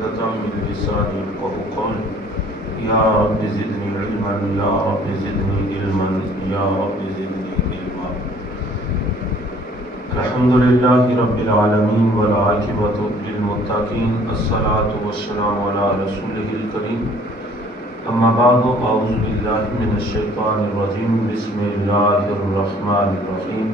عقدة من لساني يفقهوا قولي يا رب زدني علما يا رب زدني علما يا رب زدني علما. الحمد لله رب العالمين والعاقبة للمتقين الصلاة والسلام على رسوله الكريم أما بعد أعوذ بالله من الشيطان الرجيم بسم الله الرحمن الرحيم.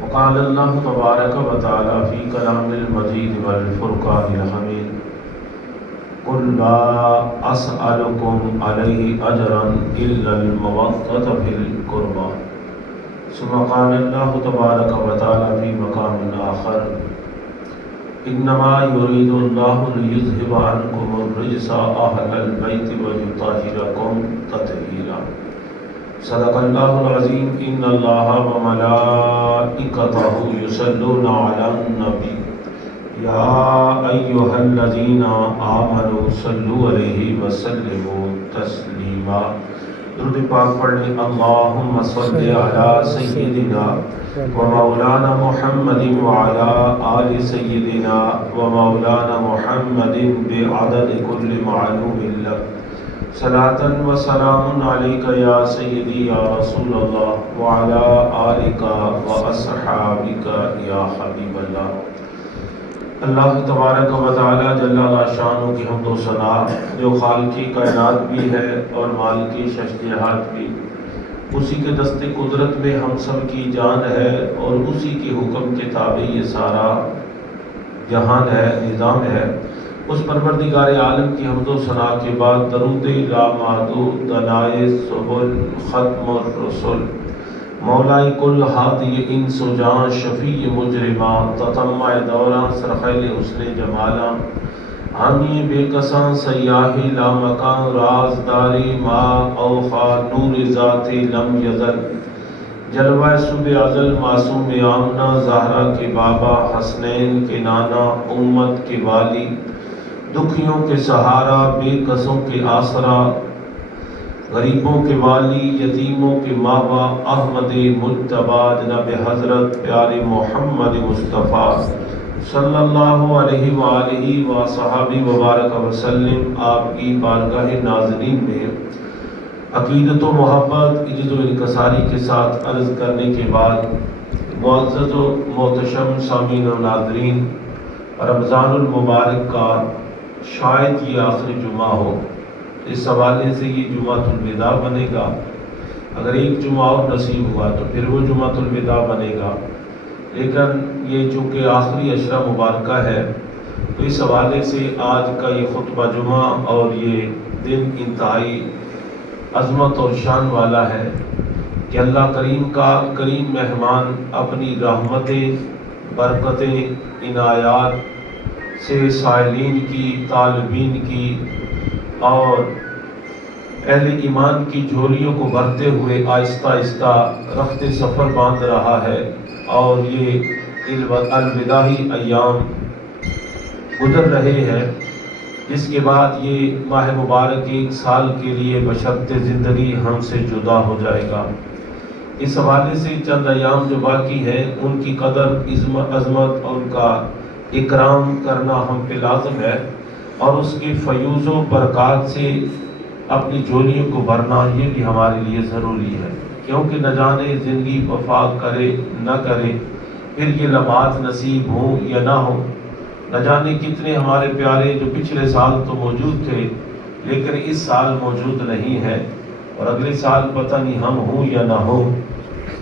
وقال الله تبارك وتعالى في كلام المجيد والفرقان الحميد قل لا أسألكم عليه أجرا إلا المودة في القربى. ثم قال الله تبارك وتعالى في مقام آخر إنما يريد الله ليذهب عنكم الرجس أهل البيت ويطهركم تطهيرا. صدق الله العظيم. إن الله وملائكته يصلون على النبي يا أيها الذين آمنوا صلوا عليه وسلموا تسليما. درود پاک پڑھ لیں. اللهم صل على سيدنا ومولانا محمد وعلى آل سيدنا ومولانا محمد بعدد كل معلوم لك. صلاة وسلام عليك يا سيدي يا رسول الله وعلى آلك وأصحابك يا حبيب الله. اللہ تبارک و تعالی جل شانہ کی حمد و ثنا جو خالقی کائنات بھی ہے اور مالکی شجاعت بھی، اسی کے دست قدرت میں ہم سب کی جان ہے اور اسی کے حکم کے تابع یہ سارا جہان ہے، نظام ہے. اس پروردگار عالم کی حمد و ثنا کے بعد درود لامحدود دنائے سبل ختم الرسل مولائی کل ہادی انس و جان شفیع مجرمان تتمع دوران سرخیل حسن جمالا حامی بے کساں سیاہی لامکان رازداری ما اوخا نور ذات لم یزل جلوہ صبح ازل معصوم آمنہ زہرا کے بابا حسنین کے نانا امت کے والی دکھیوں کے سہارا بے کسوں کے آسرا غریبوں کے والی یتیموں کے ماوا احمد مجتبی جناب حضرت پیارے محمد مصطفیٰ صلی اللہ علیہ وآلہ وصحبہ وبارک وسلم. آپ کی بارگاہ ناظرین میں عقیدت و محبت عزت و انکساری کے ساتھ عرض کرنے کے بعد معزز و محتشم سامعین و ناظرین، رمضان المبارک کا شاید یہ آخری جمعہ ہو. اس حوالے سے یہ جمعۃ الوداع بنے گا. اگر ایک جمعہ اور نصیب ہوا تو پھر وہ جمعۃ الوداع بنے گا، لیکن یہ چونکہ آخری عشرہ مبارکہ ہے تو اس حوالے سے آج کا یہ خطبہ جمعہ اور یہ دن انتہائی عظمت اور شان والا ہے کہ اللہ کریم کا کریم مہمان اپنی رحمتیں، برکتیں، عنایات سے سائلین کی، طالبین کی اور اہل ایمان کی جھولیوں کو بھرتے ہوئے آہستہ آہستہ رخت سفر باندھ رہا ہے. اور یہ الوداعی ایام گزر رہے ہیں، جس کے بعد یہ ماہ مبارک ایک سال کے لیے بشرط زندگی ہم سے جدا ہو جائے گا. اس حوالے سے چند ایام جو باقی ہیں ان کی قدر، عظمت اور ان کا اکرام کرنا ہم پہ لازم ہے، اور اس کی فیوز و برکات سے اپنی جھولیوں کو بھرنا یہ بھی ہمارے لیے ضروری ہے، کیونکہ نہ جانے زندگی وفات کرے نہ کرے، پھر یہ لمحات نصیب ہوں یا نہ ہوں. نہ جانے کتنے ہمارے پیارے جو پچھلے سال تو موجود تھے لیکن اس سال موجود نہیں ہے، اور اگلے سال پتہ نہیں ہم ہوں یا نہ ہوں.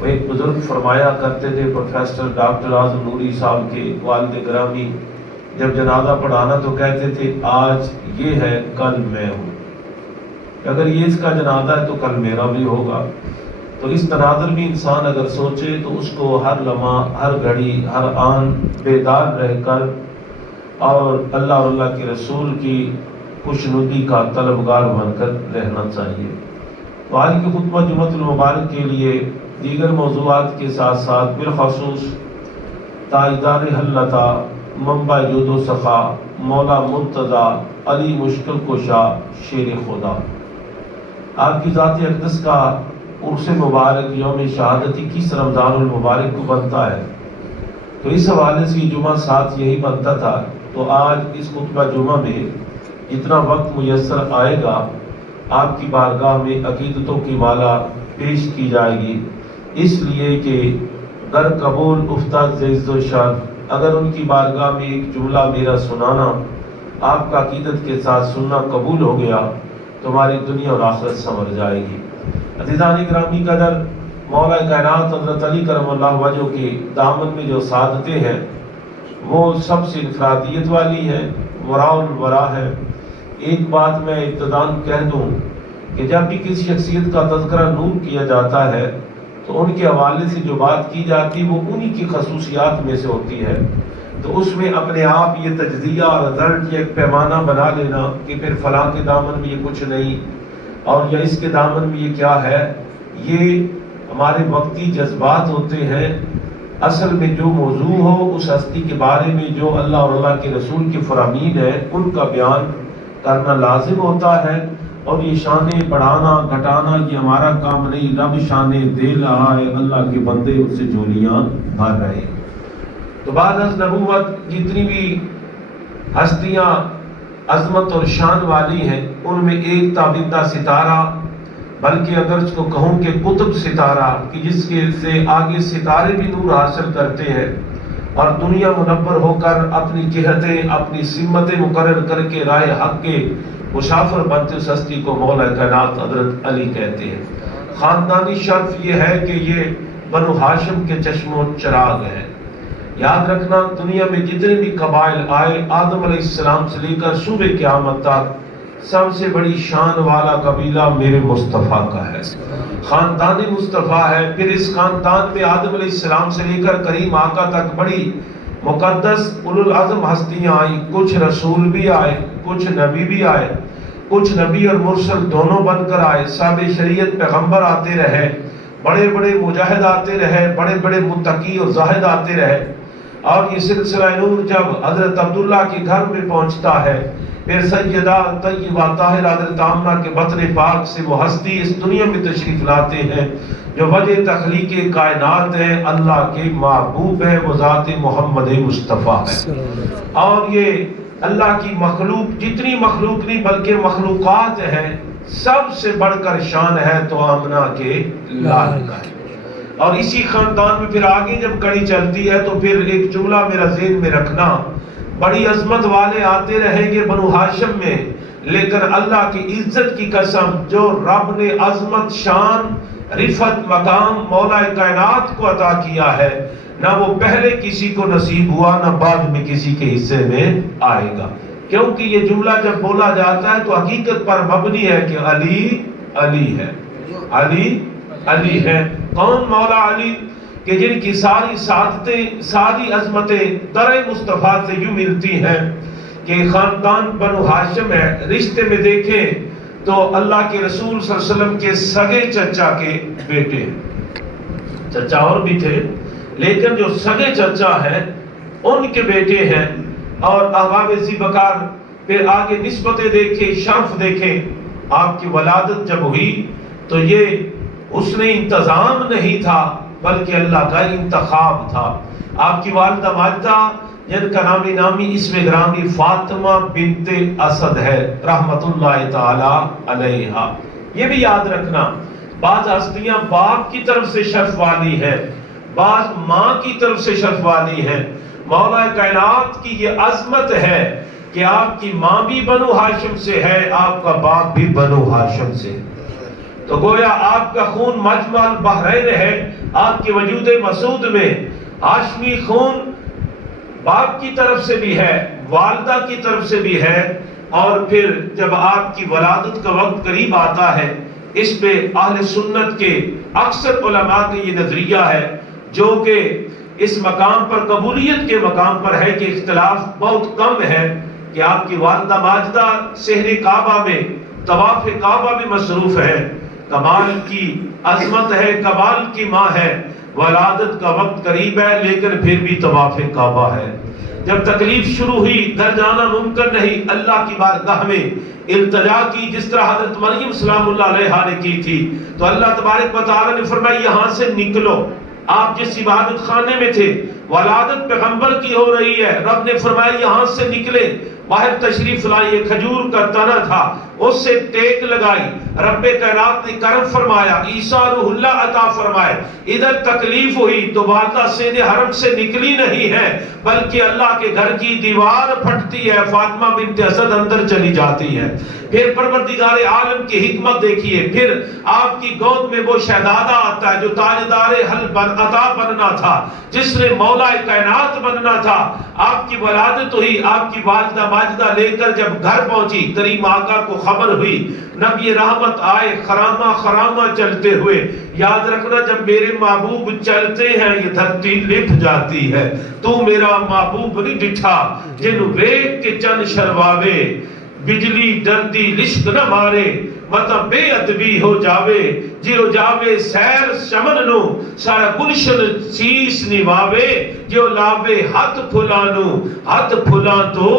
وہ ایک بزرگ فرمایا کرتے تھے، پروفیسر ڈاکٹر اعظم نوری صاحب کے والد گرامی، جب جنازہ پڑھانا تو کہتے تھے آج یہ ہے کل میں ہوں. اگر یہ اس کا جنازہ ہے تو کل میرا بھی ہوگا. تو اس تناظر میں انسان اگر سوچے تو اس کو ہر لمحہ، ہر گھڑی، ہر آن بیدار رہ کر اور اللہ اور اللہ کے رسول کی خوشنودی کا طلبگار بن کر رہنا چاہیے. تو آج کی خطبہ جمعۃ المبارک کے لیے دیگر موضوعات کے ساتھ ساتھ بالخصوص تاجدار حلتا، منبع جود و سخا، مولا مرتضیٰ، علی مشکل کشا، شیر خدا. آپ کی ذات اقدس کا عرس مبارک یوم شہادت 21 رمضان المبارک کو بنتا ہے. تو اس حوالے سے جمعہ ساتھ یہی بنتا تھا۔ تو آج اس خطبہ جمعہ میں جتنا وقت میسر آئے گا آپ کی بارگاہ میں عقیدتوں کی مالا پیش کی جائے گی، اس لیے کہ در قبول افتاد زیز و شاد، اگر ان کی بارگاہ میں ایک جملہ میرا سنانا آپ کا عقیدت کے ساتھ سننا قبول ہو گیا تو ہماری دنیا اور آخرت سنور جائے گی۔ عزیزان گرامی قدر، مولا کائنات حضرت علی کرم اللہ وجہ کے دامن میں جو سعادتیں ہیں وہ سب سے انفرادیت والی ہے، وراء الورا ہے۔ ایک بات میں ابتداً کہہ دوں کہ جب بھی کسی شخصیت کا تذکرہ نور کیا جاتا ہے تو ان کے حوالے سے جو بات کی جاتی وہ انہی کی خصوصیات میں سے ہوتی ہے، تو اس میں اپنے آپ یہ تجزیہ اور رزلٹ یا ایک پیمانہ بنا لینا کہ پھر فلاں کے دامن میں یہ کچھ نہیں اور یا اس کے دامن میں یہ کیا ہے، یہ ہمارے وقتی جذبات ہوتے ہیں۔ اصل میں جو موضوع ہو اس ہستی کے بارے میں جو اللہ اور اللہ کے رسول کے فرامین ہیں ان کا بیان کرنا لازم ہوتا ہے، اور یہ شانیں بڑھانا گھٹانا یہ ہمارا کام نہیں۔ رب شانیں دے رہا ہے، اللہ کے بندے اس سے جولیاں بھر رہے ہیں۔ تو بعد از نبوت جتنی بھی ہستیاں عظمت اور شان والی ہیں ان میں ایک تابندہ ستارہ، بلکہ اگر اس کو کہوں کہ قطب ستارہ، کہ جس کے سے آگے ستارے بھی نور حاصل کرتے ہیں اور دنیا منور ہو کر اپنی جہتیں اپنی سمتیں مقرر کر کے راہ حق کے مسافر بنتے اس ہستی کو مولا کائنات حضرت علی کہتے ہیں۔ خاندانی شرف یہ ہے کہ یہ بنو ہاشم کے چشم و چراغ ہیں۔ یاد رکھنا دنیا میں جتنے بھی قبائل آئے آدم علیہ السلام سے لے کر صبح قیامت تک سب سے بڑی شان والا قبیلہ میرے مصطفیٰ کا ہے، خاندانی مصطفیٰ ہے۔ پھر اس خاندان میں آدم علیہ السلام سے لے کر کریم آقا تک بڑی مقدس اولو العزم ہستیاں آئیں، کچھ رسول بھی آئے، کچھ نبی بھی آئے، کچھ نبی اور مرسل دونوں بن کر آئے، صاحب شریعت پیغمبر آتے رہے، بڑے بڑے مجاہد آتے رہے، بڑے بڑے متقی اور زاہد آتے رہے، اور یہ سلسلہ نور جب حضرت عبداللہ کے گھر میں پہنچتا ہے پھر سیدہ طیبہ طاہرہ حضرت آمنہ کے بطن پاک سے وہ ہستی اس دنیا میں تشریف لاتے ہیں جو وجہ تخلیق کائنات ہے، اللہ کے محبوب ہے، وہ ذات محمد مصطفیٰ ہے۔ اور یہ اللہ کی مخلوق جتنی مخلوق نہیں بلکہ مخلوقات ہیں سب سے بڑھ کر شان ہے تو آمنہ کے لال کا ہے۔ اور اسی خاندان میں پھر آگے جب کڑی چلتی ہے تو پھر ایک جملہ میرا ذہن میں رکھنا، بڑی عظمت والے آتے رہیں گے بنو ہاشم میں، لیکن اللہ کی عزت کی قسم جو رب نے عظمت شان رفعت مقام مولا کائنات کو عطا کیا ہے نہ وہ پہلے کسی کو نصیب ہوا نہ بعد میں کسی کے حصے میں آئے گا، کیونکہ یہ جملہ جب بولا جاتا ہے تو حقیقت پر مبنی ہے کہ علی علی ہے، علی علی ہے۔ کون مولا علی؟ کہ جن کی ساری سعادتیں ساری عظمتیں در مصطفیٰ سے یوں ملتی ہیں کہ خاندان بنو ہاشم ہے، رشتے میں دیکھیں تو اللہ کے رسول صلی اللہ علیہ وسلم کے سگے چچا کے بیٹے ہیں، چچا اور بھی تھے لیکن جو سگے چچا ہیں ان کے بیٹے ہیں، اور احباب ذی بکار۔ پھر آگے نسبتیں دیکھیں، شرف دیکھیں، آپ کی ولادت جب ہوئی تو یہ اس نے انتظام نہیں تھا بلکہ اللہ کا انتخاب تھا۔ آپ کی والدہ ماجدہ جن کا نامی اسم گرامی فاطمہ بنت اسد ہے رحمت اللہ تعالی علیہا۔ یہ بھی یاد رکھنا بعض ہستیاں باپ کی طرف سے شرف والی ہیں، بعض ماں کی طرف سے شرف والی ہیں۔ مولا کائنات کی یہ عظمت ہے کہ آپ کی ماں بھی بنو ہاشم سے ہے، آپ کا باپ بھی بنو ہاشم سے، تو گویا آپ کا خون مجمع البحرین ہے۔ آپ کے وجود مسعود میں ہاشمی خون باپ کی طرف سے بھی ہے، والدہ کی طرف سے بھی ہے، اور پھر جب آپ کی ولادت کا وقت قریب آتا ہے اس پہ اہل سنت کے اکثر علماء کا یہ نظریہ ہے جو کہ اس مقام پر قبولیت کے مقام پر ہے کہ اختلاف بہت کم ہے کہ آپ کی والدہ ماجدہ سحر کعبہ میں طواف کعبہ میں مصروف ہے، کمال کی عظمت ہے، کمال کی ماں ہے، ولادت کا وقت قریب ہے لیکن پھر بھی طواف کعبہ ہے۔ جب تکلیف شروع ہوئی در جانا ممکن نہیں، اللہ کی بارگاہ میں التجا کی جس طرح حضرت مریم سلام اللہ علیہا نے کی تھی، تو اللہ تبارک و تعالی نے فرمایا یہاں سے نکلو، آپ جس عبادت خانے میں تھے ولادت پیغمبر کی ہو رہی ہے، رب نے فرمایا یہاں سے نکلے، باہر تشریف لائے، کھجور کا تنا تھا، اس سے ٹیک لگائی، رب کائنات نے کرم فرمایا، عیسیٰ روح اللہ عطا فرمائے، ادھر تکلیف ہوئی تو والدہ سید حرم سے نکلی نہیں ہے بلکہ اللہ کے گھر کی دیوار پھٹتی ہے، فاطمہ بنت اسد اندر چلی جاتی ہے۔ پھر پروردگار عالم کی حکمت دیکھیے، پھر آپ کی گود میں وہ شہزادہ آتا ہے جو تاجدار عطا بننا تھا، جس نے مولا کائنات بننا تھا۔ آپ کی ولادت ہوئی، آپ کی والدہ ماجدہ لے کر جب گھر پہنچی، کریم آقا کو خبر ہوئی، نبی رحمت آئے خرامہ خرامہ چلتے ہوئے۔ یاد رکھنا جب میرے محبوب چلتے ہیں یہ دھرتی لپٹ جاتی ہے، تو میرا محبوب نہیں ڈٹھا جن ویگ کے چند شرواوے، بجلی ڈردی لشک نہ مارے، مطلب بے ادبی ہو جاوے، جیو جاوے سیر شمن نو، سارا گلشن چیس نواوے، جو لاوے ہاتھ پھلانو، ہاتھ پھلان تو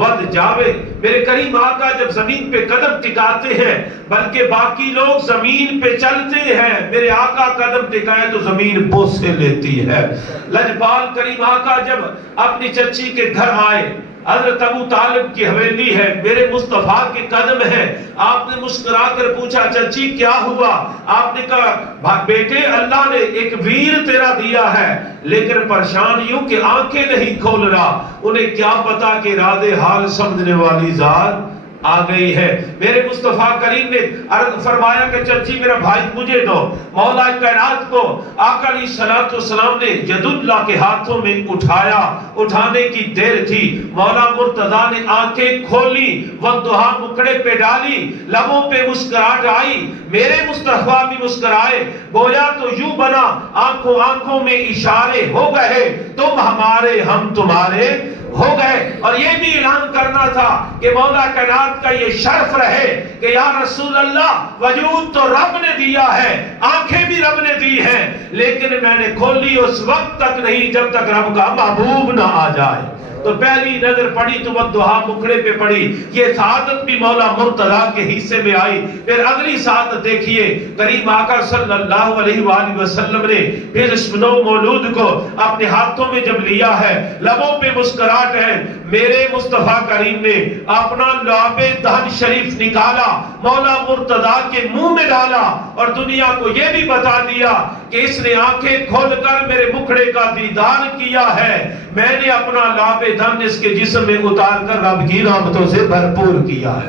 ود جاوے۔ میرے کریم آقا جب زمین پہ قدم ٹکاتے ہیں بلکہ باقی لوگ زمین پہ چلتے ہیں، میرے آقا قدم ٹکائے تو زمین بوسے لیتی ہے۔ لجپال کریم آقا جب اپنی چچی کے گھر آئے، حضرت ابو طالب کی حویلی ہے، میرے مصطفیٰ کے قدم ہیں، آپ نے مسکرا کر پوچھا چچی کیا ہوا؟ آپ نے کہا بیٹے اللہ نے ایک ویر تیرا دیا ہے لیکن پریشان یوں کہ آنکھیں نہیں کھول رہا، انہیں کیا پتا کہ اراد حال سمجھنے والی ذات آ گئی ہے۔ میرے مصطفیٰ کریم نے عرض فرمایا کہ چچی میرا بھائی مجھے دو۔ مولا کائنات کو آقا علیہ السلام نے ید اللہ کے ہاتھوں میں اٹھایا، اٹھانے کی دیر تھی، مولا مرتضیٰ نے آنکھیں کھولی، والضحیٰ مکڑے پہ ڈالی، لبوں پہ مسکراہٹ آئی، میرے مصطفیٰ بھی مسکرائے، گویا تو یوں بنا آنکھوں آنکھوں میں اشارے ہو گئے، تم ہمارے ہم تمہارے ہو گئے۔ اور یہ بھی اعلان کرنا تھا کہ مولا کائنات کا یہ شرف رہے کہ یا رسول اللہ وجود تو رب نے دیا ہے، آنکھیں بھی رب نے دی ہیں، لیکن میں نے کھولی اس وقت تک نہیں جب تک رب کا محبوب نہ آ جائے۔ تو پہلی نظر پڑی تو والضحیٰ مکڑے پہ پڑی، یہ سعادت بھی مولا مرتضیٰ کے حصے میں آئی۔ پھر اگلی سعادت دیکھیے، کریم آقا صلی اللہ علیہ وآلہ وسلم نے پھر اس نو مولود کو اپنے ہاتھوں میں جب لیا ہے، لبوں پہ مسکراہٹ ہے، میرے مصطفیٰ کریم نے اپنا لعاب دہن شریف نکالا، مولا مرتضیٰ کے منہ میں ڈالا اور دنیا کو یہ بھی بتا دیا کہ اس نے آنکھیں کھول کر میرے مکھڑے کا دیدار کیا ہے، میں نے اپنا لعاب دہن اس کے جسم میں اتار کر رب کی رحمتوں سے بھرپور کیا ہے۔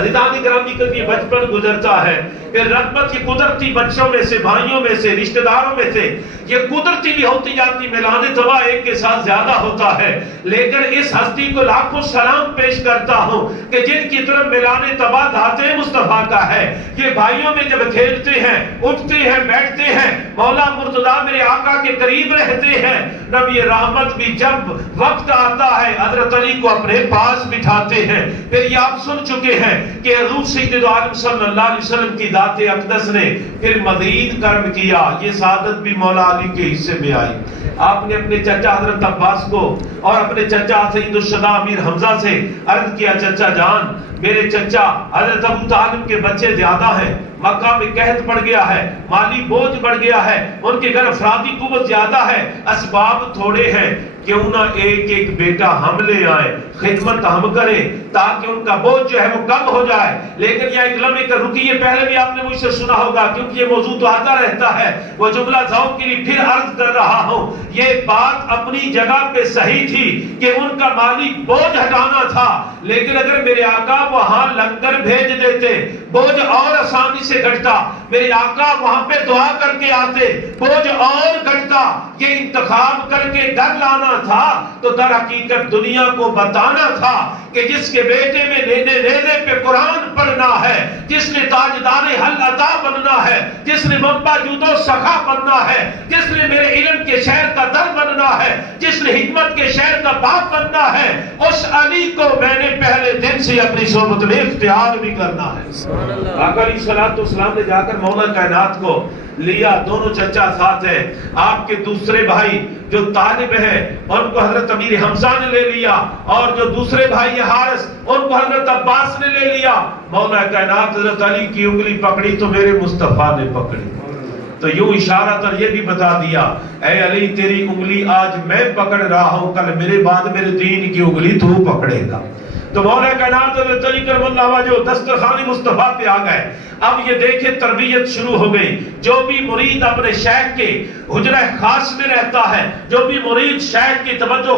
عزیزان گرامی کا یہ بچپن گزرتا ہے، پھر رغبت یہ قدرتی بچوں میں سے، بھائیوں میں سے، رشتہ داروں میں سے یہ قدرتی بھی ہوتی جاتی، میلان طبع ایک کے ساتھ زیادہ ہوتا ہے، لیکن اس ہستی کو لاکھوں سلام پیش کرتا ہوں کہ جن کی طرف میلان طبع ذات مصطفیٰ کا ہے، یہ بھائیوں میں جب کھیلتے ہیں، اٹھتے ہیں، بیٹھتے ہیں، مولا مرتضیٰ میرے آقا کے قریب رہتے ہیں، نبی رحمت بھی جب وقت آتا ہے حضرت علی کو اپنے پاس بٹھاتے ہیں۔ پھر یہ آپ سن چکے ہیں کہ حضور سید عالم صلی اللہ علیہ وسلم کی ذات اقدس نے پھر مزید کرم کیا، یہ سعادت بھی مولا علی کے حصے میں آئی۔ آپ نے اپنے چچا حضرت عباس کو اور اپنے چچا سید الشہداء امیر حمزہ سے عرض کیا چچا جان میرے چچا حضرت ابو طالب کے بچے زیادہ ہیں، مکہ میں قحط پڑ گیا ہے، مالی بوجھ بڑھ گیا ہے، ان کے گھر افرادی قوت زیادہ ہے، اسباب تھوڑے ہیں، کیوں نہ ایک ایک بیٹا ہم لے آئیں، خدمت ہم کریں تاکہ ان کا بوجھ جو ہے وہ کم ہو جائے۔ لیکن یہ ایک لمحے کا رکیے، پہلے بھی آپ نے مجھ سے سنا ہوگا کیونکہ یہ موضوع تو آتا رہتا ہے، وہ جملہ ذوق کے لیے پھر عرض کر رہا ہوں، یہ بات اپنی جگہ پہ صحیح تھی کہ ان کا مالی بوجھ ہٹانا تھا، لیکن اگر میرے آقا وہاں لنگر بھیج دیتے بوجھ اور آسانی سے گھٹتا، میرے آقا وہاں پہ دعا کر کے آتے بوجھ اور گھٹتا۔ یہ انتخاب کر کے گھر لانا تھا تو در حقیقت دنیا کو بتانا تھا کہ جس کے بیٹے میں نیزے پہ قرآن پڑھنا ہے، جس نے تاجدار حل عطا بننا ہے، جس نے منبع جود و سخا بننا ہے، جس نے میرے علم کے شہر کا در بننا ہے، جس نے حکمت کے شہر کا باپ بننا ہے، اس علی کو میں نے پہلے دن سے اپنی صحبت میں اختیار بھی کرنا ہے۔ آقا علیہ السلام نے جا کر مولا کائنات کو لیا، دونوں چچا ساتھ ہیں، آپ کے دوسرے بھائی جو طالب ہے ان کو حضرت امیر حمزہ نے لے لیا، اور جو دوسرے بھائی حارث ان کو حضرت عباس نے لے لیا۔ مولا کائنات حضرت علی کی انگلی پکڑی تو میرے مصطفیٰ نے پکڑی، تو یوں اشارہ کر یہ بھی بتا دیا اے علی تیری انگلی آج میں پکڑ رہا ہوں، کل میرے بعد میرے دین کی انگلی تو پکڑے گا۔ تو مولا کائنات حضرت علی کرم اللہ وجہ جو دسترخوان مصطفیٰ پہ آ گئے۔ اب یہ دیکھیں تربیت شروع ہو گئی۔ جو بھی مرید اپنے شیخ کے حجرہ خاص میں رہتا ہے، جو بھی مرید شیخ کی توجہ